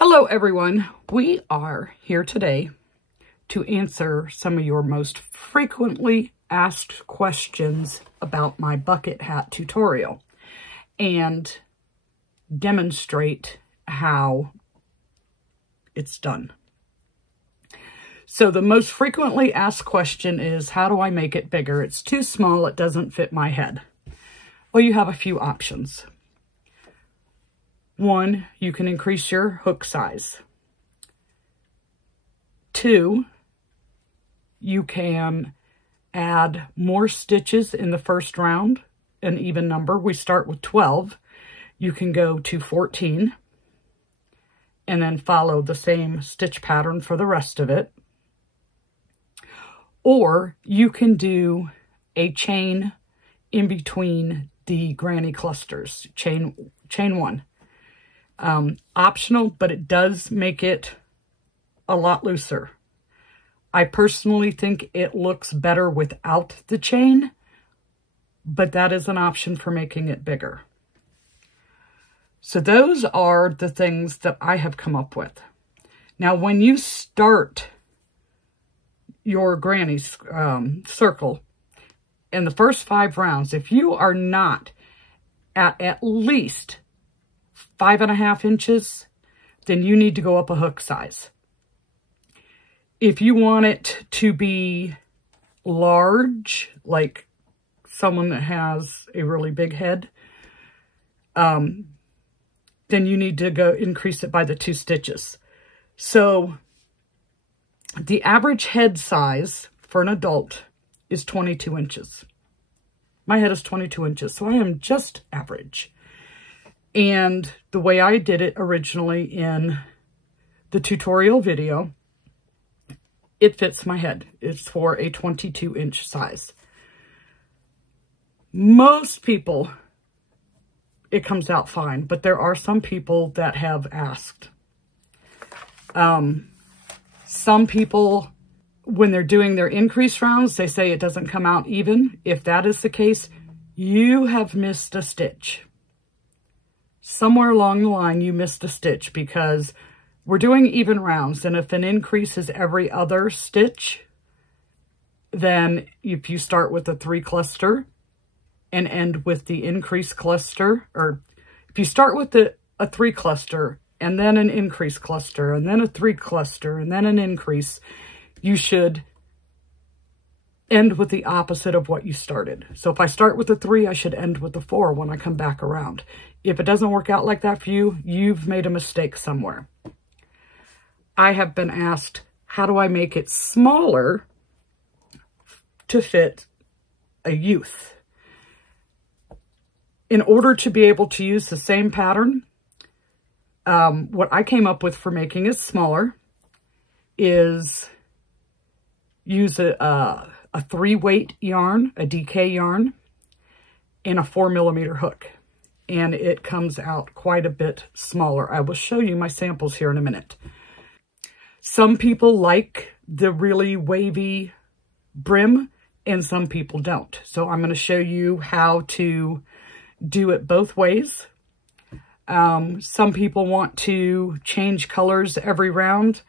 Hello everyone, we are here today to answer some of your most frequently asked questions about my bucket hat tutorial and demonstrate how it's done. So the most frequently asked question is, how do I make it bigger? It's too small, it doesn't fit my head. Well, you have a few options. One, you can increase your hook size. Two, you can add more stitches in the first round, an even number. We start with 12. You can go to 14 and then follow the same stitch pattern for the rest of it. Or you can do a chain in between the granny clusters, chain one. Optional, but it does make it a lot looser. I personally think it looks better without the chain, but that is an option for making it bigger. So those are the things that I have come up with. Now, when you start your granny circle in the first 5 rounds, if you are not at least 5.5 inches, then you need to go up a hook size. If you want it to be large, like someone that has a really big head, then you need to go increase it by the 2 stitches. So the average head size for an adult is 22 inches. My head is 22 inches, so I am just average. And the way I did it originally in the tutorial video, it fits my head. It's for a 22-inch size. Most people, it comes out fine, but there are some people that have asked. Some people, when they're doing their increase rounds, they say it doesn't come out even. If that is the case, you have missed a stitch. Somewhere along the line, you missed a stitch because we're doing even rounds. And if an increase is every other stitch, then if you start with a 3 cluster and end with the increase cluster, or if you start with a 3 cluster and then an increase cluster and then a 3 cluster and then an increase, you should end with the opposite of what you started. So if I start with a 3, I should end with a 4 when I come back around. If it doesn't work out like that for you, you've made a mistake somewhere. I have been asked, how do I make it smaller to fit a youth? In order to be able to use the same pattern, what I came up with for making it smaller is use a 3-weight yarn, a DK yarn, and a 4mm hook. And it comes out quite a bit smaller. I will show you my samples here in a minute. Some people like the really wavy brim and some people don't. So I'm going to show you how to do it both ways. Some people want to change colors every round.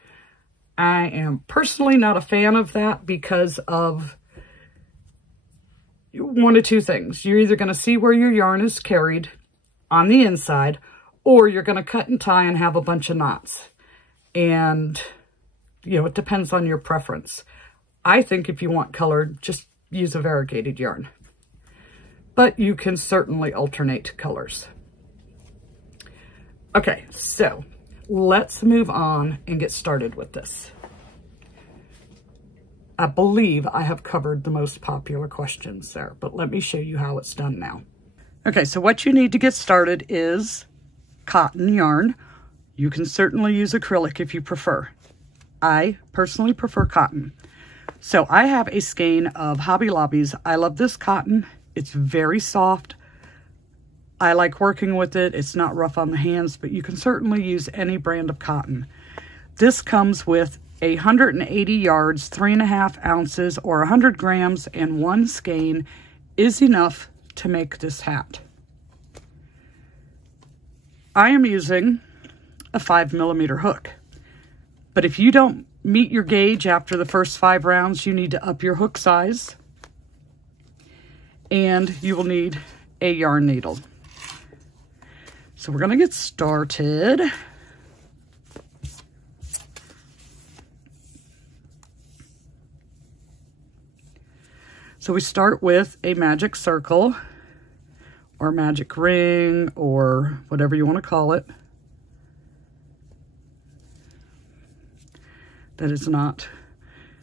I am personally not a fan of that because of one of 2 things. You're either going to see where your yarn is carried on the inside, or you're going to cut and tie and have a bunch of knots. And, you know, it depends on your preference. I think if you want colored, just use a variegated yarn. But you can certainly alternate colors. Okay, so let's move on and get started with this. I believe I have covered the most popular questions there, but let me show you how it's done now. Okay, so what you need to get started is cotton yarn. You can certainly use acrylic if you prefer. I personally prefer cotton. So I have a skein of Hobby Lobby's. I love this cotton. It's very soft. I like working with it. It's not rough on the hands, but you can certainly use any brand of cotton. This comes with 180 yards, 3.5 ounces, or 100 grams, and 1 skein is enough to make this hat. I am using a 5mm hook. But if you don't meet your gauge after the first 5 rounds, you need to up your hook size. And you will need a yarn needle. So we're going to get started. So we start with a magic circle or magic ring or whatever you want to call it. That is not,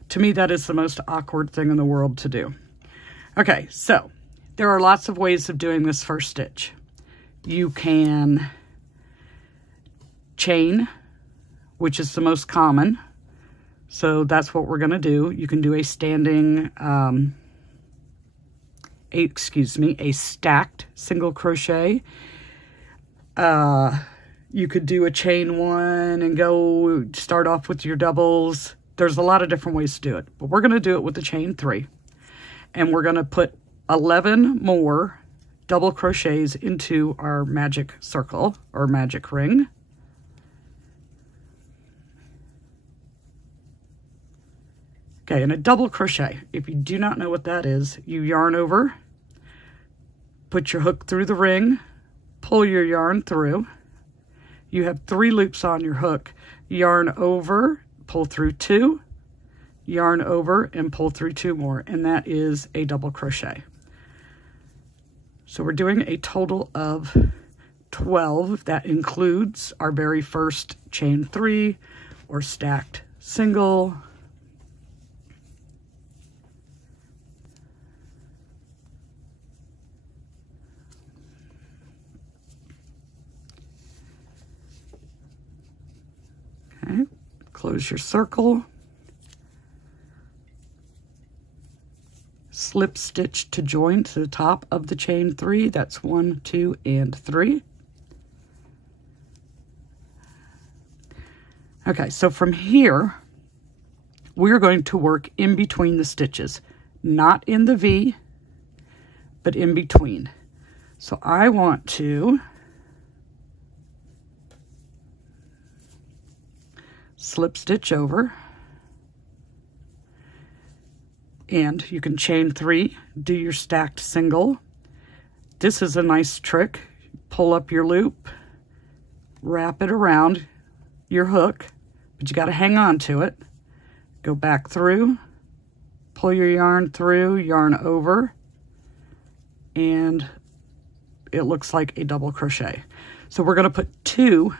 to me, that is the most awkward thing in the world to do. Okay, so there are lots of ways of doing this first stitch. You can chain, which is the most common. So that's what we're going to do. You can do a standing, a stacked single crochet. You could do a chain one and go start off with your doubles. There's a lot of different ways to do it, but we're going to do it with the chain 3. And we're going to put 11 more double crochets into our magic circle or magic ring. Okay, and a double crochet, if you do not know what that is, you yarn over, put your hook through the ring, pull your yarn through. You have 3 loops on your hook. Yarn over, pull through 2, yarn over, and pull through 2 more, and that is a double crochet. So we're doing a total of 12. That includes our very first chain 3 or stacked single. Okay, close your circle. Slip stitch to join to the top of the chain 3. That's 1, 2, and 3. Okay, so from here, we're going to work in between the stitches, not in the V, but in between. So I want to slip stitch over, and you can chain 3, do your stacked single. This is a nice trick. Pull up your loop, wrap it around your hook, but you got to hang on to it. Go back through, pull your yarn through, yarn over, and it looks like a double crochet. So we're going to put 2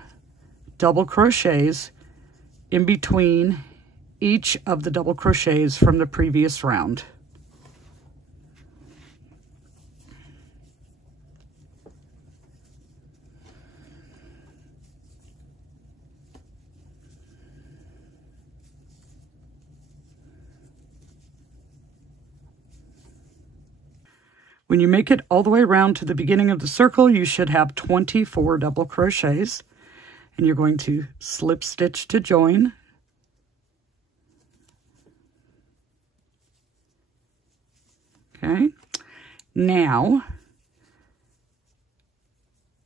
double crochets in between each of the double crochets from the previous round. When you make it all the way around to the beginning of the circle, you should have 24 double crochets, and you're going to slip stitch to join. Okay, now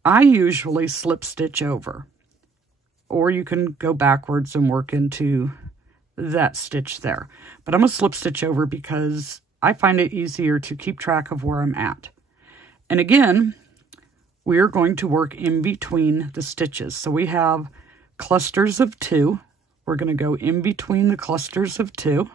I usually slip stitch over, or you can go backwards and work into that stitch there. But I'm going to slip stitch over because I find it easier to keep track of where I'm at. And again, we're going to work in between the stitches. So we have clusters of 2. We're going to go in between the clusters of 2.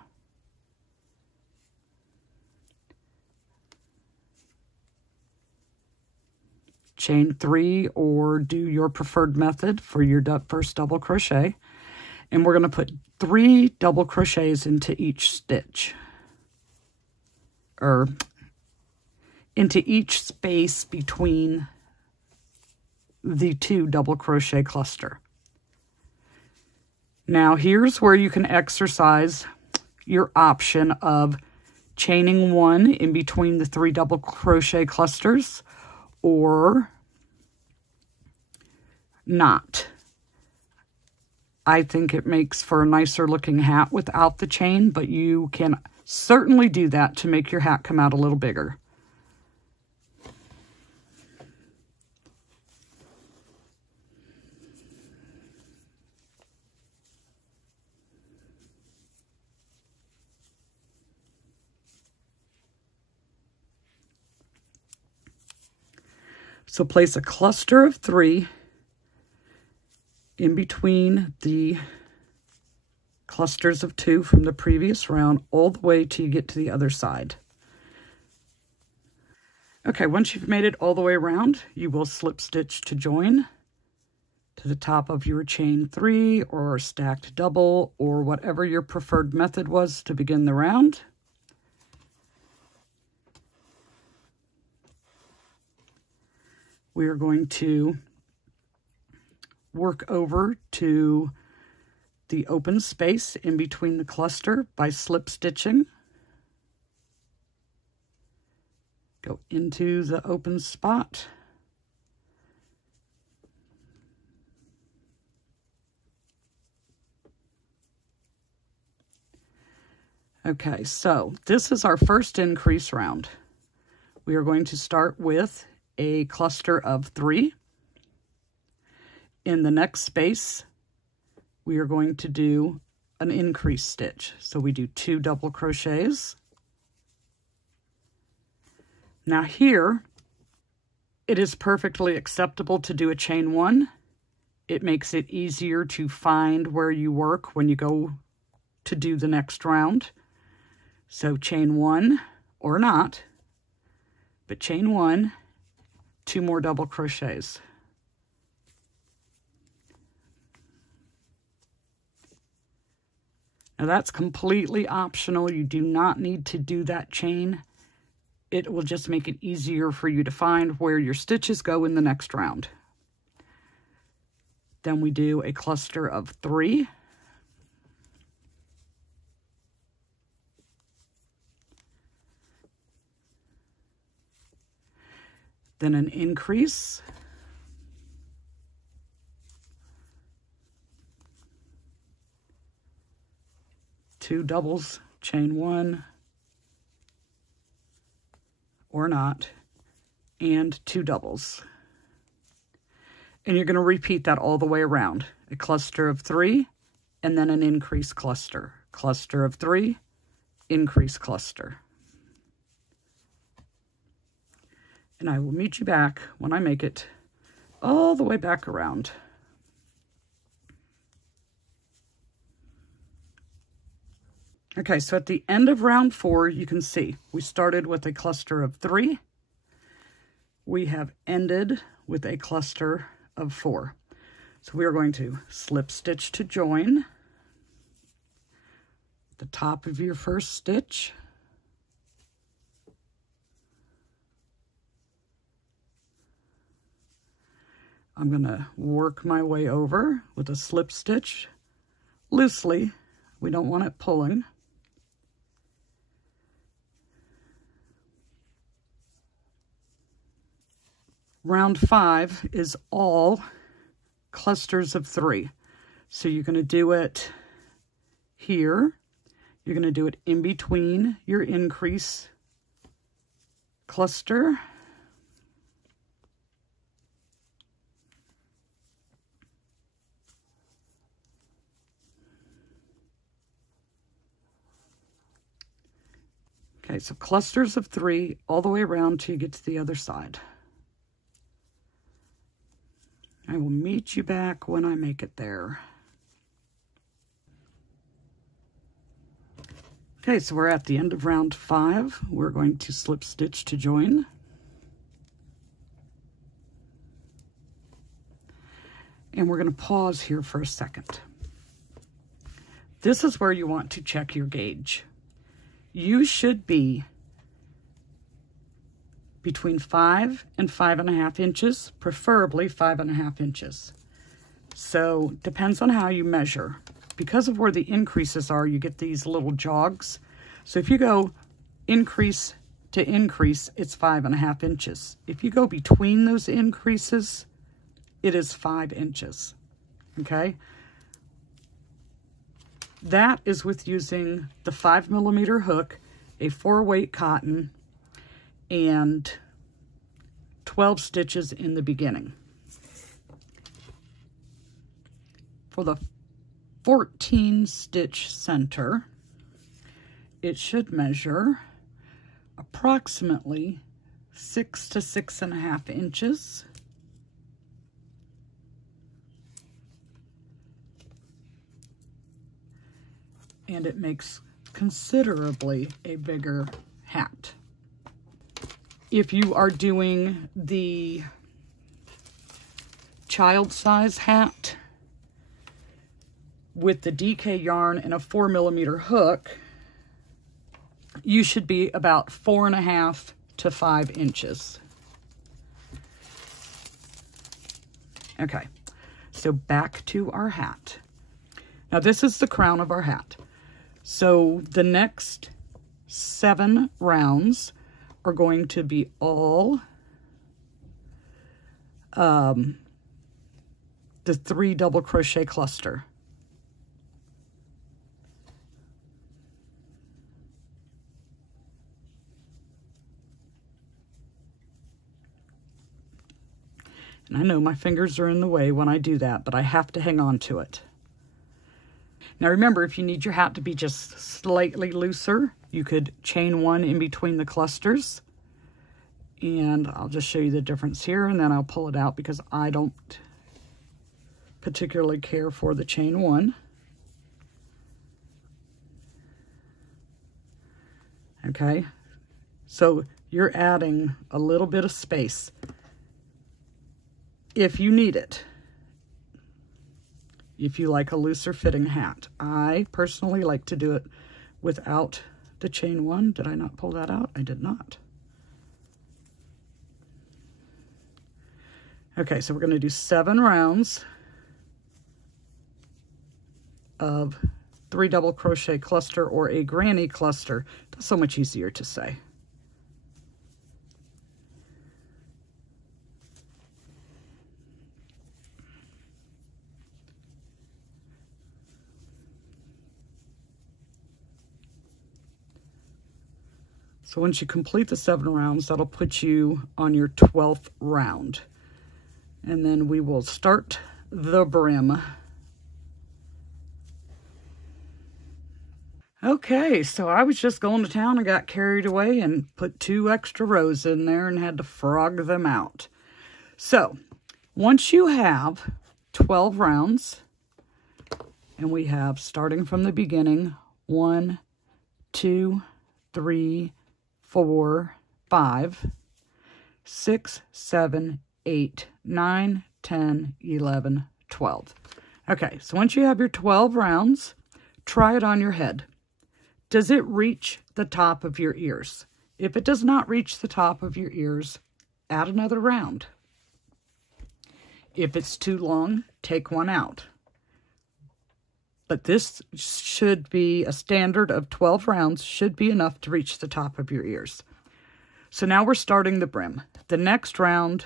Chain 3 or do your preferred method for your first double crochet. And we're going to put 3 double crochets into each stitch, or into each space between the 2 double crochet cluster. Now here's where you can exercise your option of chaining 1 in between the 3 double crochet clusters, or not. I think it makes for a nicer looking hat without the chain, but you can certainly do that to make your hat come out a little bigger. So place a cluster of 3 in between the clusters of 2 from the previous round, all the way till you get to the other side. Okay, once you've made it all the way around, you will slip stitch to join to the top of your chain 3 or stacked double or whatever your preferred method was to begin the round. We are going to work over to the open space in between the cluster by slip stitching. Go into the open spot. Okay, so this is our first increase round. We are going to start with a cluster of 3. In the next space, we are going to do an increase stitch. So we do 2 double crochets. Now here, it is perfectly acceptable to do a chain 1. It makes it easier to find where you work when you go to do the next round. So chain 1, or not, but chain 1, 2 more double crochets. Now that's completely optional. You do not need to do that chain. It will just make it easier for you to find where your stitches go in the next round. Then we do a cluster of 3. Then an increase. Two doubles, chain 1, or not, and 2 doubles. And you're going to repeat that all the way around. A cluster of 3, and then an increase cluster. Cluster of 3, increase cluster. And I will meet you back when I make it all the way back around. Okay, so at the end of round 4, you can see we started with a cluster of 3. We have ended with a cluster of 4. So we are going to slip stitch to join the top of your first stitch. I'm going to work my way over with a slip stitch loosely. We don't want it pulling. Round 5 is all clusters of 3. So you're going to do it here. You're going to do it in between your increase cluster. Okay, so clusters of 3 all the way around till you get to the other side. I will meet you back when I make it there. Okay, so we're at the end of round 5. We're going to slip stitch to join. And we're going to pause here for a second. This is where you want to check your gauge. You should be between 5 and 5.5 inches, preferably 5.5 inches. So depends on how you measure. Because of where the increases are, you get these little jogs. So if you go increase to increase, it's 5.5 inches. If you go between those increases, it is 5 inches, okay? That is with using the 5mm hook, a 4-weight cotton, and 12 stitches in the beginning. For the 14 stitch center, it should measure approximately 6 to 6.5 inches. And it makes considerably a bigger hat. If you are doing the child size hat with the DK yarn and a 4mm hook, you should be about 4.5 to 5 inches. Okay, so back to our hat. Now this is the crown of our hat. So the next 7 rounds are going to be all the 3 double crochet cluster. And I know my fingers are in the way when I do that, but I have to hang on to it. Now remember, if you need your hat to be just slightly looser, you could chain 1 in between the clusters. And I'll just show you the difference here, and then I'll pull it out because I don't particularly care for the chain 1. Okay, so you're adding a little bit of space if you need it. If you like a looser fitting hat. I personally like to do it without the chain 1. Did I not pull that out? I did not. Okay, so we're going to do 7 rounds of 3 double crochet cluster, or a granny cluster. That's so much easier to say. So once you complete the 7 rounds, that'll put you on your 12th round. And then we will start the brim. Okay, so I was just going to town and got carried away and put 2 extra rows in there and had to frog them out. So once you have 12 rounds, and we have, starting from the beginning, 1, 2, 3, 4, 5, 6, 7, 8, 9, 10, 11, 12. Okay, so once you have your 12 rounds, try it on your head. Does it reach the top of your ears? If it does not reach the top of your ears, add another round. If it's too long, take one out. But this should be a standard of 12 rounds, should be enough to reach the top of your ears. So now we're starting the brim. The next round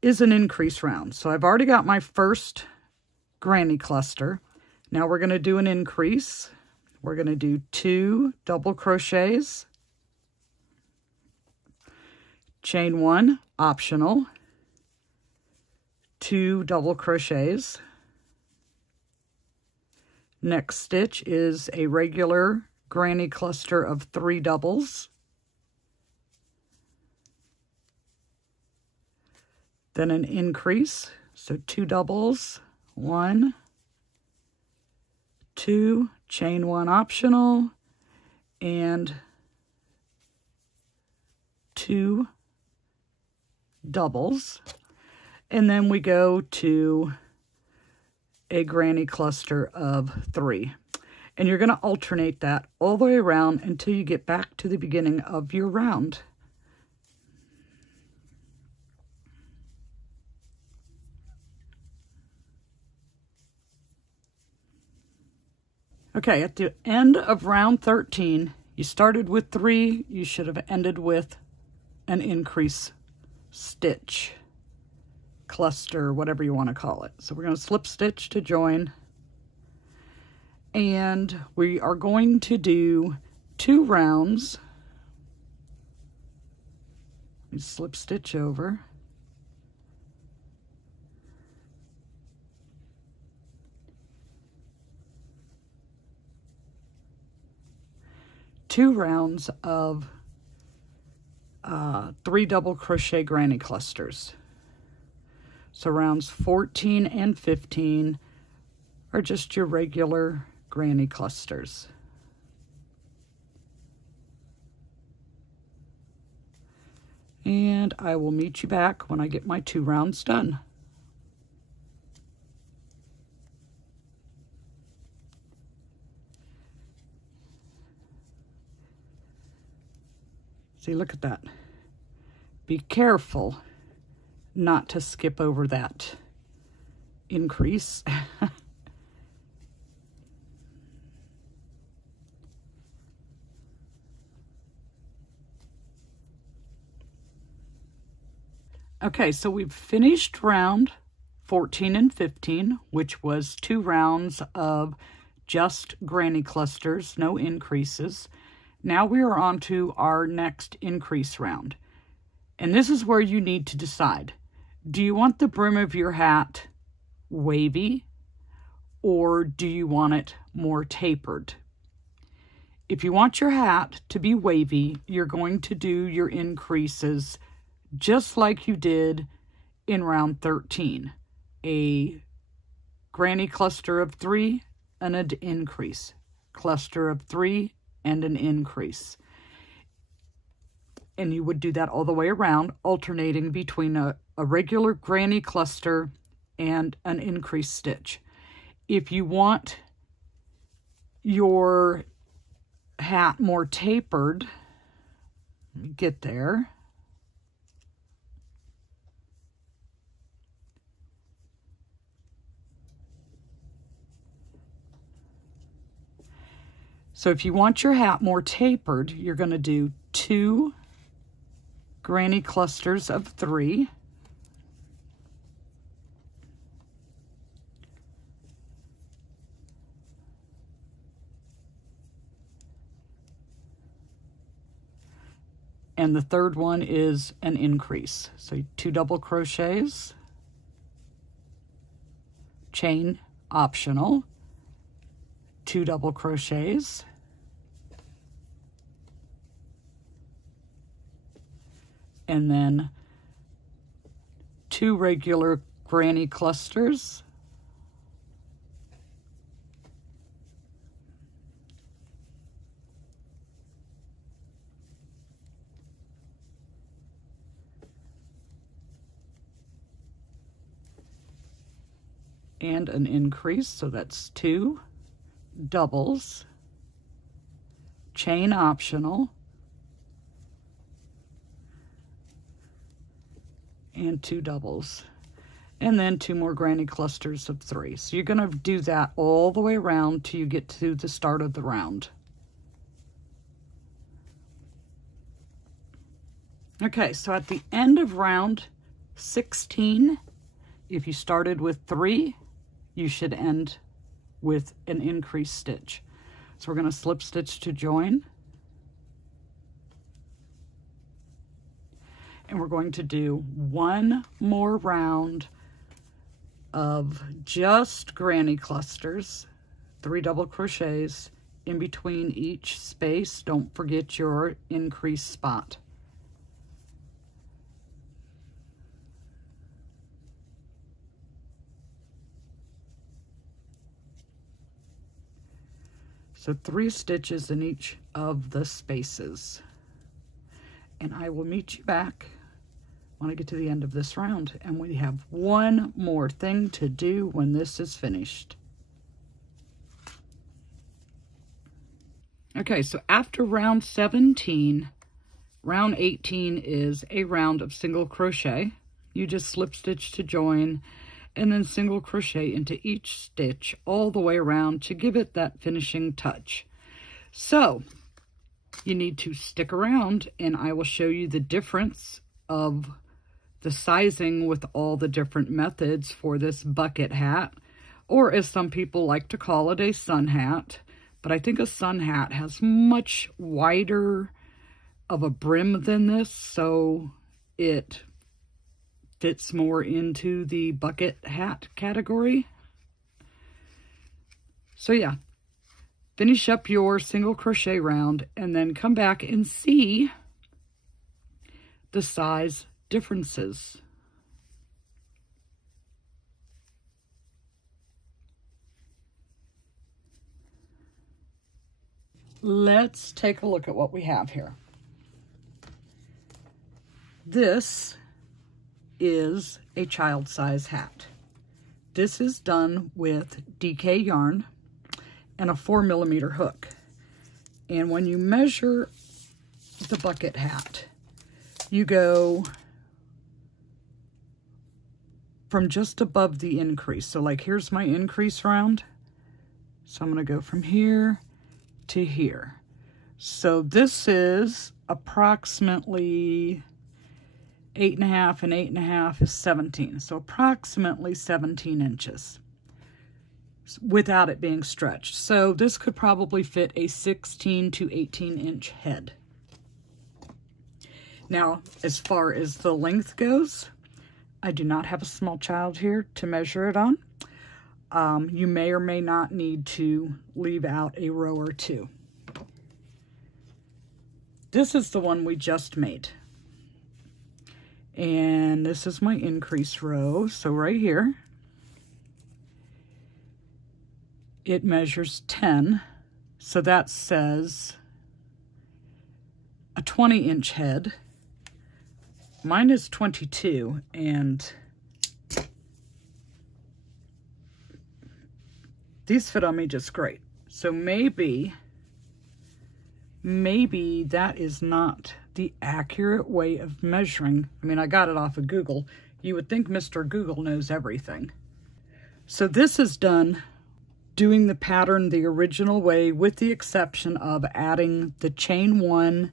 is an increase round. So I've already got my first granny cluster. Now we're going to do an increase. We're going to do 2 double crochets, chain 1, optional, 2 double crochets. Next stitch is a regular granny cluster of 3 doubles. Then an increase, so 2 doubles, 1, 2, chain 1 optional, and 2 doubles. And then we go to a granny cluster of 3. And you're going to alternate that all the way around until you get back to the beginning of your round. Okay, at the end of round 13, you started with 3, you should have ended with an increase stitch, cluster, whatever you want to call it. So we're going to slip stitch to join, and we are going to do 2 rounds. We slip stitch over. Two rounds of 3 double crochet granny clusters. So rounds 14 and 15 are just your regular granny clusters. And I will meet you back when I get my 2 rounds done. See, look at that. Be careful not to skip over that increase. Okay, so we've finished round 14 and 15, which was 2 rounds of just granny clusters, no increases. Now we are on to our next increase round. And this is where you need to decide. Do you want the brim of your hat wavy, or do you want it more tapered? If you want your hat to be wavy, you're going to do your increases just like you did in round 13. A granny cluster of 3 and an increase. Cluster of 3 and an increase. And you would do that all the way around, alternating between a regular granny cluster and an increase stitch. If you want your hat more tapered, let me get there. So if you want your hat more tapered, you're going to do 2 granny clusters of 3. And the third one is an increase. So 2 double crochets, chain optional, 2 double crochets, and then 2 regular granny clusters, and an increase, so that's 2 doubles, chain optional, and 2 doubles, and then 2 more granny clusters of 3. So you're going to do that all the way around till you get to the start of the round. Okay, so at the end of round 16, if you started with 3, you should end with an increased stitch. So we're going to slip stitch to join. And we're going to do 1 more round of just granny clusters, 3 double crochets in between each space. Don't forget your increase spot. So 3 stitches in each of the spaces. And I will meet you back when I get to the end of this round. And we have 1 more thing to do when this is finished. Okay, so after round 17, round 18 is a round of single crochet. You just slip stitch to join, and then single crochet into each stitch all the way around to give it that finishing touch. So you need to stick around and I will show you the difference of the sizing with all the different methods for this bucket hat, or as some people like to call it, a sun hat. But I think a sun hat has much wider of a brim than this, so it fits more into the bucket hat category. So yeah, finish up your single crochet round and then come back and see the size differences. Let's take a look at what we have here. This is a child size hat. This is done with DK yarn and a 4mm hook. And when you measure the bucket hat, you go from just above the increase. So like here's my increase round. So I'm going to go from here to here. So this is approximately 8.5 and 8.5 is 17. So approximately 17 inches without it being stretched. So this could probably fit a 16 to 18 inch head. Now, as far as the length goes, I do not have a small child here to measure it on. You may or may not need to leave out a row or two. This is the one we just made. And this is my increase row. So right here, it measures 10. So that says a 20-inch head. Mine is 22, and these fit on me just great. So maybe that is not the accurate way of measuring. I mean, I got it off of Google. You would think Mr. Google knows everything. So this is done doing the pattern the original way, with the exception of adding the chain 1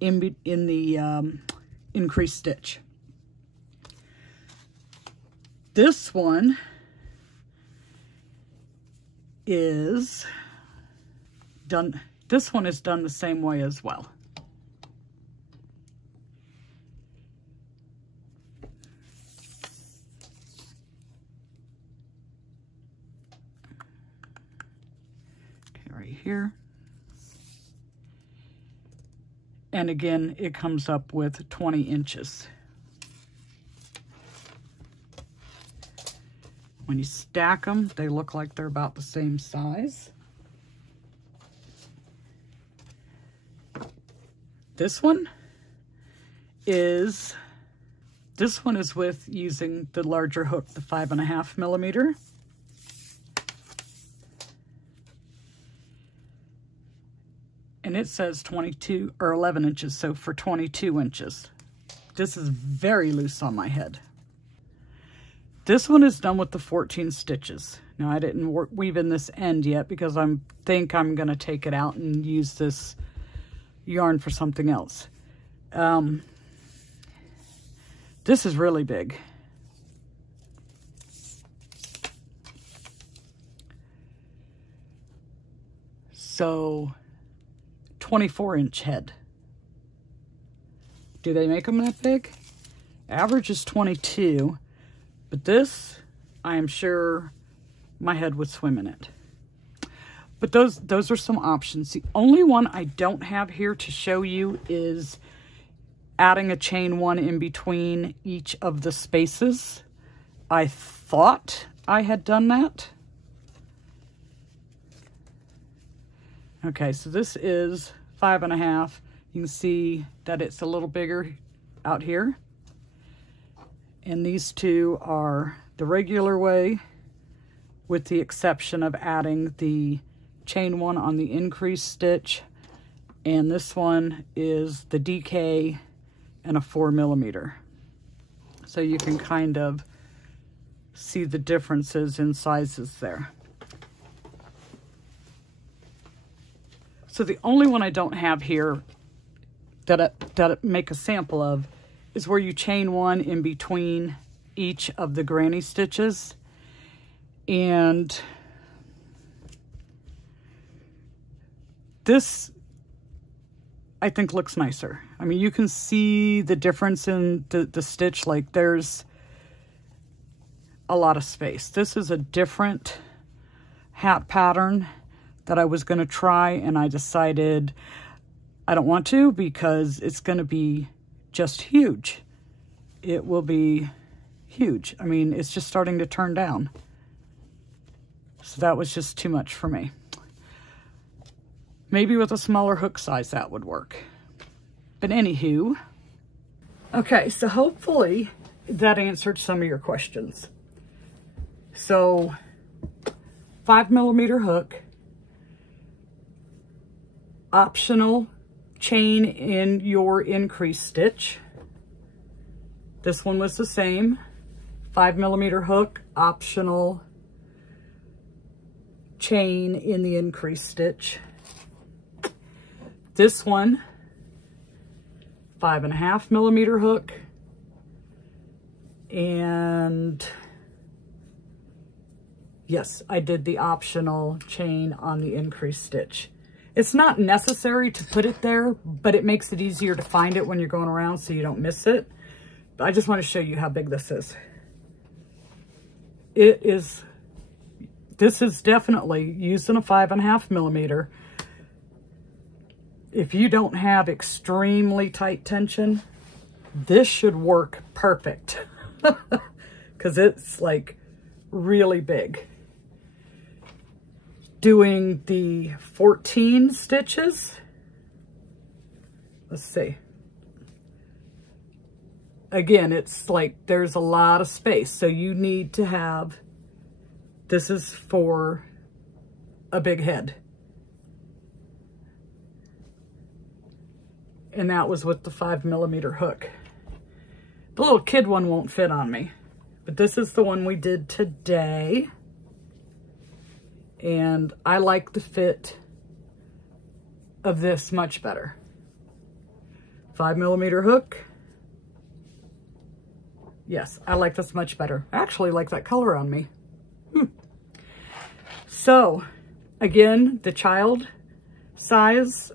in the increase stitch. This one is done. This one is done the same way as well. Okay, right here. And again, it comes up with 20 inches. When you stack them, they look like they're about the same size. This one is with using the larger hook, the 5.5mm. And it says 22 or 11 inches, so for 22 inches. This is very loose on my head. This one is done with the 14 stitches. Now, I didn't weave in this end yet because I think I'm going to take it out and use this yarn for something else. This is really big. So 24-inch head. Do they make them that big? Average is 22, but this, I am sure my head would swim in it. But those are some options. The only one I don't have here to show you is adding a chain 1 in between each of the spaces. I thought I had done that. Okay, so this is 5.5. You can see that it's a little bigger out here. And these two are the regular way, with the exception of adding the chain 1 on the increase stitch. And this one is the DK and a 4mm. So you can kind of see the differences in sizes there. So the only one I don't have here that I make a sample of is where you chain 1 in between each of the granny stitches. And this, I think, looks nicer. I mean, you can see the difference in the stitch. Like, there's a lot of space. This is a different hat pattern that I was going to try, and I decided I don't want to because it's going to be just huge. It will be huge. I mean, it's just starting to turn down. So that was just too much for me. Maybe with a smaller hook size that would work. But anywho, okay, so hopefully that answered some of your questions. So 5mm hook, optional chain in your increase stitch. This one was the same, 5mm hook, optional chain in the increase stitch. This one, 5.5mm hook, and yes, I did the optional chain on the increase stitch. It's not necessary to put it there, but it makes it easier to find it when you're going around so you don't miss it. But I just want to show you how big this is. This is definitely using a 5.5mm. If you don't have extremely tight tension, this should work perfect because it's like really big. Doing the 14 stitches, let's see. Again, it's like there's a lot of space, so you need to have, this is for a big head. And that was with the 5mm hook. The little kid one won't fit on me, but this is the one we did today. And I like the fit of this much better. 5mm hook. Yes, I like this much better. I actually like that color on me. So, again, the child size,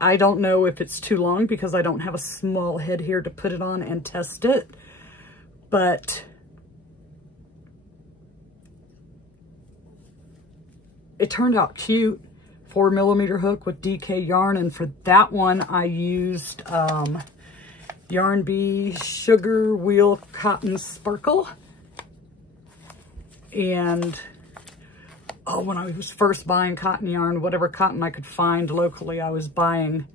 I don't know if it's too long because I don't have a small head here to put it on and test it, but it turned out cute. 4mm hook with DK yarn, and for that one I used Yarn Bee Sugar Wheel Cotton Sparkle. And oh, when I was first buying cotton yarn, whatever cotton I could find locally, I was buying.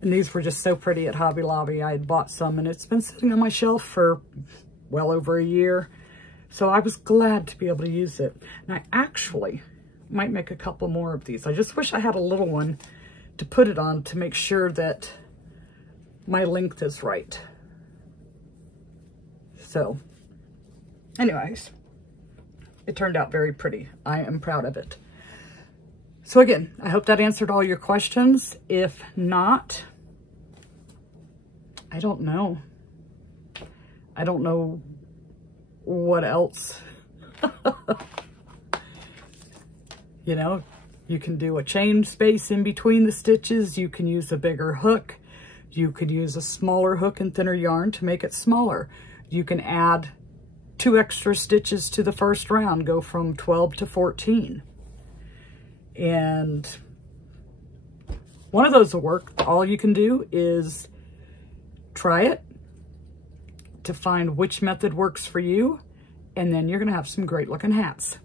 And these were just so pretty at Hobby Lobby. I had bought some, and it's been sitting on my shelf for well over a year. So I was glad to be able to use it. And I actually might make a couple more of these. I just wish I had a little one to put it on to make sure that my length is right. So, anyways, it turned out very pretty. I am proud of it. So again, I hope that answered all your questions. If not, I don't know. I don't know what else. You know, you can do a chain space in between the stitches. You can use a bigger hook. You could use a smaller hook and thinner yarn to make it smaller. You can add 2 extra stitches to the first round, go from 12 to 14. And one of those will work. All you can do is try it to find which method works for you, and then you're going to have some great looking hats.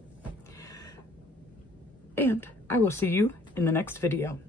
And I will see you in the next video.